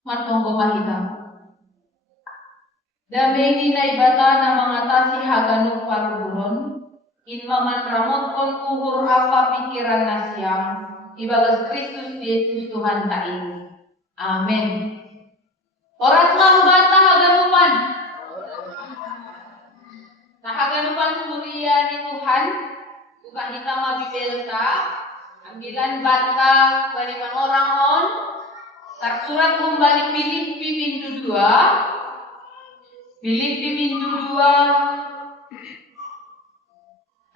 Matonggo mahita. Dameni na ibata na mengatasi haganu paruburon, in ramot kon uhur apa pikiran nasyam, ibagas Kristus Yesus Tuhan tain. Amin. Oras mambata haganupan. Nah haganupan kuria di Tuhan, buka hitam abibelta, ambilan bata baliman orang on, tersurat kembali Filipi pintu 2. Filipi pintu 2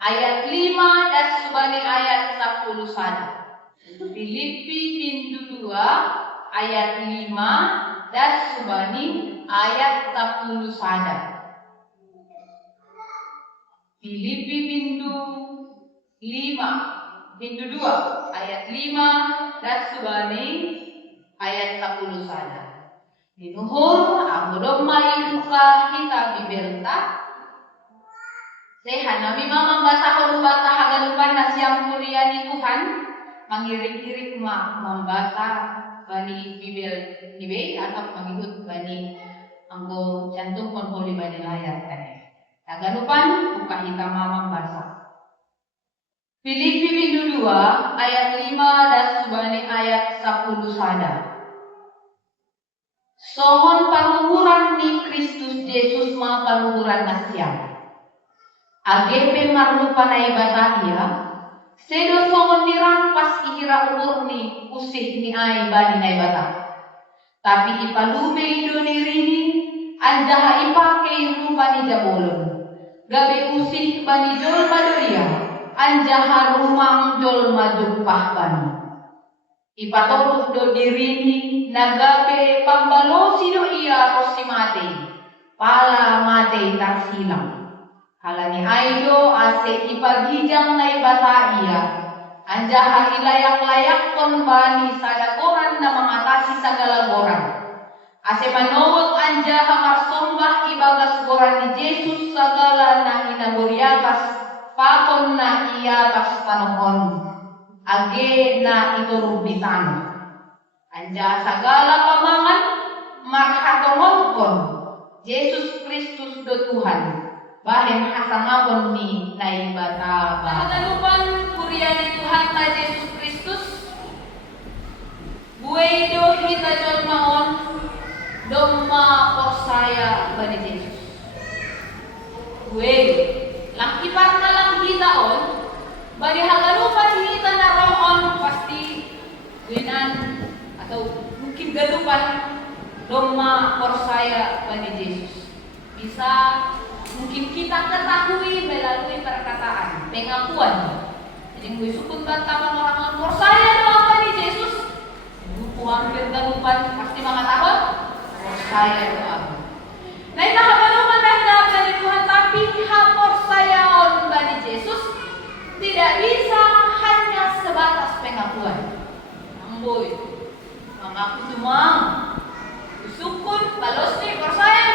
ayat 5 dan subani ayat 10 sana. Filipi pintu 2 ayat 5 dan subani ayat 10 sana. Filipi pintu 2 ayat 5 dan subani ayat 10 sana. Dinuhur ang domay buka hita bibelta. Sehan nami mamang basahon bata hagalupan na siyang kuria ni Tuhan. Mangirik-irik membasa bani bibel nibe atau mangikut bani anggo cantum konpoli bani layar kane. Hagalupan buka hita mamang basa. Filipi pintu 2 ayat 5 dan subani ayat 10 sada. Songon panuhuran ni Kristus Yesus ma panuhuran nasyam. Agepe marlu panay batahya. Sedo songon dirampas ihira umur ni usih ni ay bani nay batah. Tapi ipalume do ni rini anjaha ipake rupa ni jabolon. Gabe usih bani jol madoria anjaha rumang jol majumpah bani. Ipatolus do dirini nagabe pambalosi do iya rosi mate pala mate tarsilang halani aido ase ipagijang na ibata iya anjaha ilayak-layak kon bani sadakoran na mengatasi segala goran ase manowot anjaha marsombah ibagas goran ni Yesus segala na inagoriakas pakon na iya kas panohon age na iturubitan anja segala pamangan marhatongongkon Yesus Kristus do Tuhan bahen hasangawon ni naibata hagalupan kuria ni Tuhan na Yesus Kristus buay do hita jolmaon domma porsaya bani Yesus buay lakipat na lang hitaon bagi hagalupan hita na rohon pasti winan atau mungkin galupan doma porsaya bani Yesus bisa mungkin kita ketahui melalui perkataan pengakuan. Jadi gue sukun bantapan orang porsaya doa bani Yesus buku hampir galupan pasti mengatakan porsaya doa. Nah itu hagalupan dah dari Tuhan tapi porsaya on bani Yesus tidak bisa hanya sebatas pengakuan. Amboy, mengaku cuma sukun, balos nih, persaya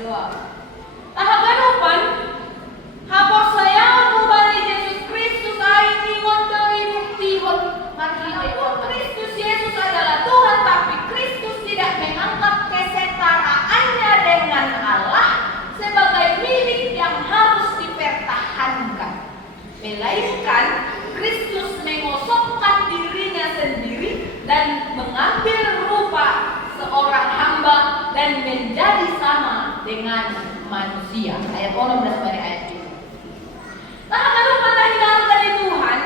doa. Tahaganupan, persaya bani Yesus Kristus ini ngondoi buktihon marhidehon. Kristus Yesus adalah Tuhan, tapi Kristus tidak mengangkat kesetaraannya dengan Allah sebagai milik yang harus dipertahankan. Melainkan Kristus mengosongkan dirinya sendiri dan mengambil rupa seorang hamba dan menjadi sama dengan manusia. Ayat 16 dari ayat itu. Nah, kalau panahilan dari Tuhan,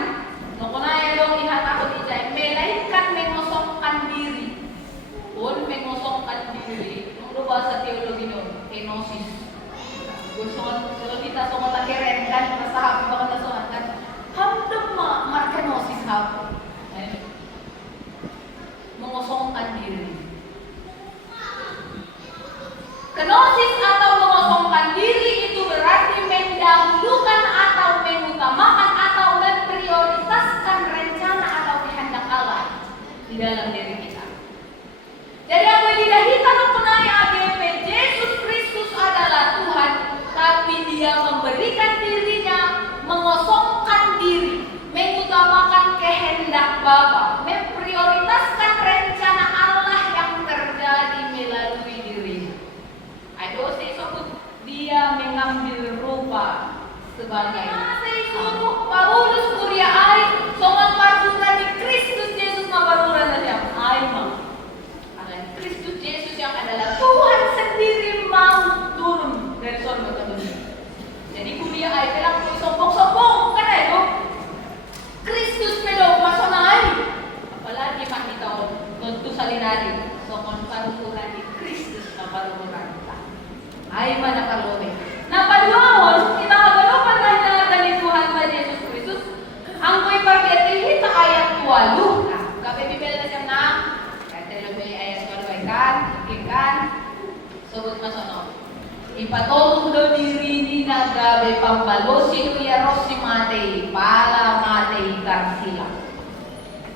nokonaya dong ihat aku dijai, melainkan mengosongkan diri. Pun mengosongkan diri. Nunggu bahasa teologi dong, kenosis. Kalau kita semua tak keren kan, masalah kita soal kan, hampir markenosis hap, mengosongkan diri. Kenosis atau mengosongkan diri itu berarti mendahulukan atau mengutamakan atau memprioritaskan rencana atau kehendak Allah di dalam diri kita. Jadi apa tidak kita mempunyai AGP Yesus Kristus adalah Tuhan. Tapi dia memberikan dirinya, mengosongkan diri, mengutamakan kehendak Bapa, memprioritaskan rencana Allah yang sebagai suruh Paulus kuria ai songan marburan di Kristus Yesus mabaruran na siya. Ay mah. Kristus Yesus yang adalah Tuhan sendiri mau turun dari surga ke dunia. Jadi kuria ai bilang sombong-sombong kan ayo. Kristus melo masonai. Apalagi makita tentu salinari songan paruran di Kristus mabaruran. Ay mana kalome. Napaluahon, kita kagalupan na hinangatan ni Tuhan sa Yesus Kristus. Ang ko'y pagkatihin na ayat 8. Kape bibel na siya na. Kaya may ayat 8 kan, ikan. Sugot masono. Ipatulong daw diri ni na gabi pambalo sinuyaros si Matei, pala Matei Tarsila.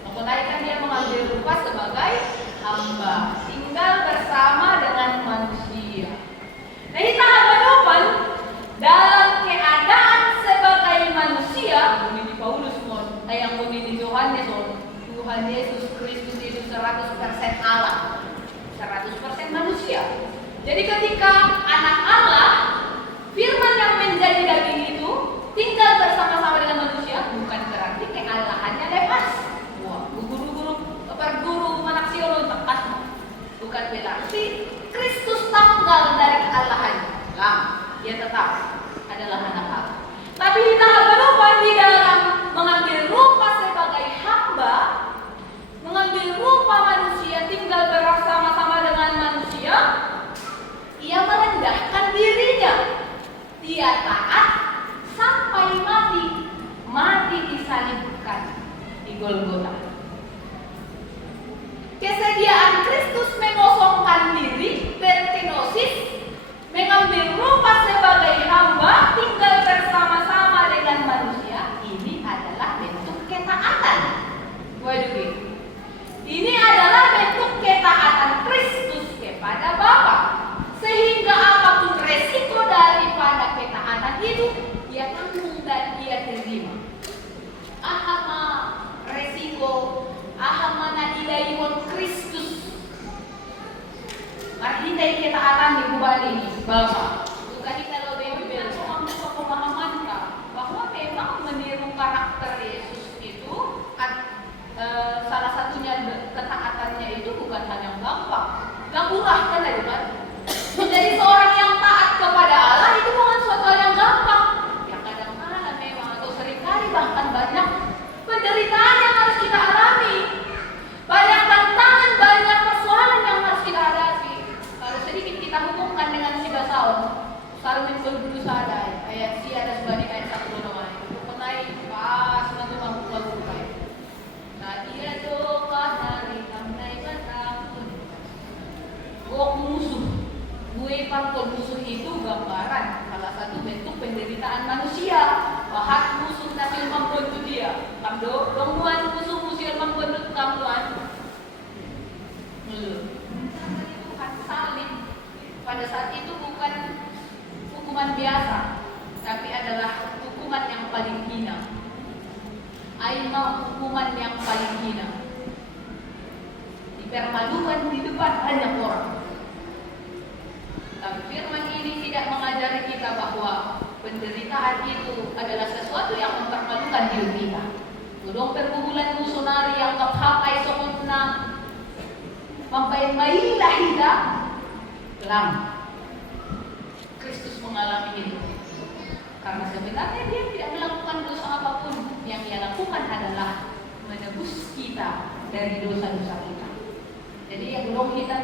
Nakunaikan dia mengambil rupa sebagai hamba, tinggal bersama dengan manusia. Nah, kita hadapan dalam keadaan sebagai manusia, ini Paulus mon, yang ini Tuhan Yesus Kristus itu 100% Allah, 100% manusia. Jadi ketika anak Allah, firman yang menjadi daging itu tinggal bersama-sama dengan manusia, bukan berarti keallahannya lepas. Wah, guru manaksiono tekas, bukan berarti Kristus tanggal dari keallahannya. Lah, dia tetap adalah anak Allah. Tapi kita lupa di dalam mengambil rupa sebagai hamba, mengambil rupa manusia, tinggal bersama-sama dengan manusia, ia merendahkan dirinya. Dia taat sampai mati disalibkan di Golgota. Kesediaan Kristus mengosongkan diri, berkenosis, mengambil rupa sebagai hamba, tinggal bersama-sama dengan manusia. Ini adalah bentuk ketaatan. Waduh, ini adalah bentuk ketaatan Kristus kepada Bapa. Sehingga apapun resiko daripada ketaatan itu, dia tanggung dan dia terima. Ahama resiko, ahama na ilaihon Kristus. Marhintay ketaatan di bulan ini, Bapak. Bukan kita lebih soal pemahaman bahwa memang meniru karakter Yesus itu salah satunya ketaatannya itu bukan hal yang gampang. Gak murah kan ya bukan? Menjadi seorang yang taat kepada Allah itu bukan suatu hal yang gampang. Ya kadang-kadang memang atau seringkali bahkan banyak penderitaan yang harus kita alami. Banyak tantangan, banyak persoalan yang harus kita hadapi. Kalau sedikit kita hubungkan dengan si Basaon, Sarumin Kulbulu Sadai, ayat si ada sebanyak ayat 1 namanya. Penai pas mentumang lagu kayak. Nah dia dokah hari kamnai batang. Gok musuh. Gue pantol musuh itu gambaran salah satu bentuk penderitaan manusia. Bahat musuh nasil membunuh dia. Kamdo, gangguan musuh membunuh kamduan. Tuhan salib pada saat itu bukan hukuman biasa, tapi adalah hukuman yang paling hina. Aina hukuman yang paling hina. Dipermalukan di depan banyak orang. Tapi firman ini tidak mengajari kita bahwa penderitaan itu adalah sesuatu yang mempermalukan hidup kita. Tudong perbubulan musunari yang kaphakai sokotna mampain-mailah hidup kelam. Kristus mengalami itu. Karena sebenarnya dia tidak melakukan dosa apapun. Yang dia lakukan adalah menebus kita dari dosa-dosa kita. Jadi yang belum kita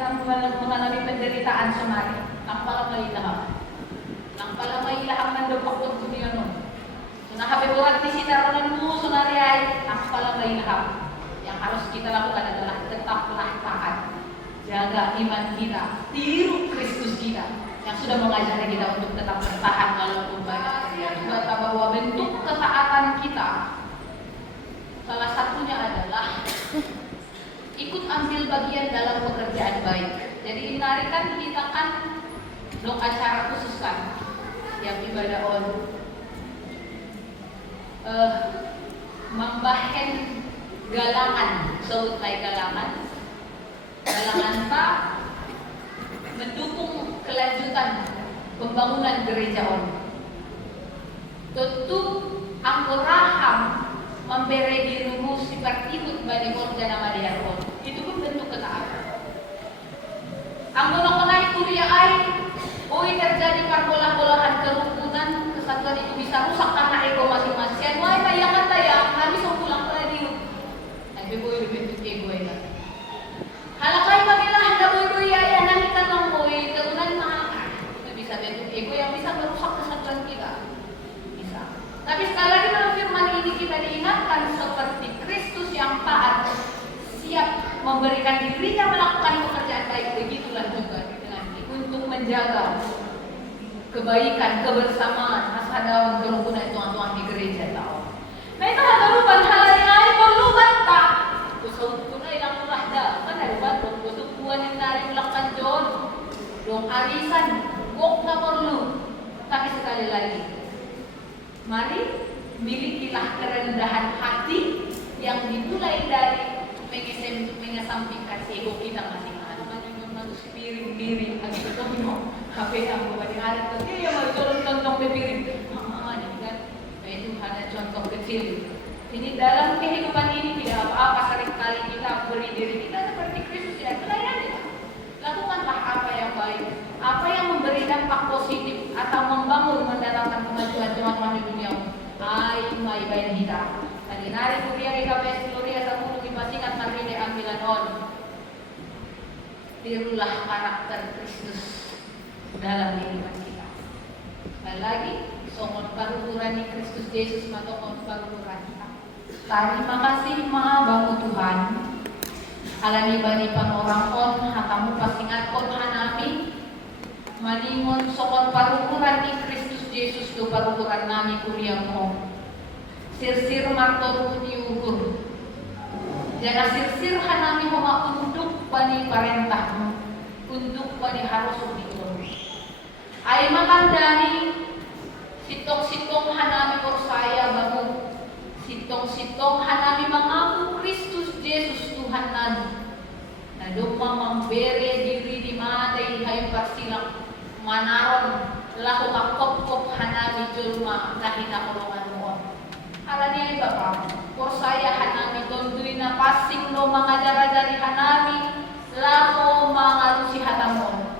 mengalami penderitaan semari, nang pala may laham nang pakot dunia nun. Sunah habiburat di sitaronan mo sunari ay nang pala may laham. Yang harus kita lakukan adalah tetaplah taat, jaga iman kita, tiru Kristus kita yang sudah mengajari kita untuk tetap bertahan walaupun banyak terjadi. Kata bahwa bentuk ketaatan kita salah satunya adalah ikut ambil bagian dalam pekerjaan baik. Jadi inarikan kita kan dok acara khusus kan yang ibadah on membahen galangan, sebut naik galangan tak mendukung kelanjutan pembangunan gereja on. Tentu angko raham memberi dirimu seperti bani organ nama dia. Itu pun bentuk ketaatan. Angko naik kuliah terjadi perbolah-bolahan kerukunan, kesatuan itu bisa rusak karena ego masing-masing. Wah, bayangan tayang, kami mau pulang ke radio. Tapi boy bentuk ego itu. Halakai magilah na boy ya nangikan lang boy, kerunan mahal. Itu bisa bentuk ego yang bisa merusak kesatuan kita. Bisa. Tapi sekali lagi dalam firman ini kita diingatkan seperti Kristus yang taat, siap memberikan dirinya melakukan pekerjaan baik, begitulah juga untuk menjaga kebaikan, kebersamaan, asadawan, kerukunan tuan-tuan di gereja tahu. Nah itu hadarupan hal yang lain perlu bantah. Kusau tunai lang mulahda, kan ada bantuan kusau buan yang naring melakukan John, dong arisan, wok na perlu. Tapi sekali lagi, mari milikilah kerendahan hati yang dimulai dari mengesampingkan ego kita masing-masing. Piring-piring lagi ketemu HP yang buat hari itu ya mau contoh piring ini kan itu hanya contoh kecil. Ini dalam kehidupan ini tidak apa-apa, seringkali kita beri diri kita seperti Kristus ya, melayani. Lakukanlah apa yang baik, apa yang memberi dampak positif atau membangun mendatangkan kemajuan teman-teman di dunia. Mai bayan kita. Tadi nari kuliah IKPS Gloria 10 dipasingan marhide ambilan on. Tirulah karakter Kristus dalam kehidupan kita. Sekali lagi, somon paruhuran ni Kristus Yesus matokon paruhuran kita. Terima kasih bangu Tuhan. Alani bani panorang on, hatamu pasingat on hanami. Maningon sokon paruhuran ni Kristus Yesus do paruhuran nami kuliah mo. Sir-sir martoruh ni uhur. Jangan sir-sir hanami homa untuk bani parentahmu, untuk bani harus diurus. Ay makandani sitong-sitong hanami saya bangun, sitong-sitong hanami mengaku Kristus Yesus Tuhan nami. Na duma memberi diri di madai hayu parsilang manaron lahu makop-kop hanami julma kahina kolongan mo. Alani ay Bapak, saya hanami tondui na pasing no mangajar-ajari hanami lako mangalusi hatamon.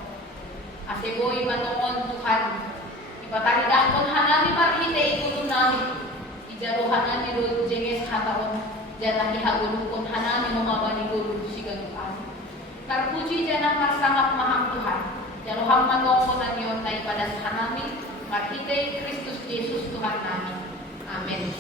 Aseboy matongon Tuhan, ipatalidahkon hanami marhite itulun nami. Ijaruhan nami ro jenges hatamon, janang ihagulukon hanami mamabani guru siganuan. Terpuji janang marsangat mahang Tuhan, jaruhang matongkon na niyon na ipadas hanami marhite Kristus Yesus Tuhan nami. Amin.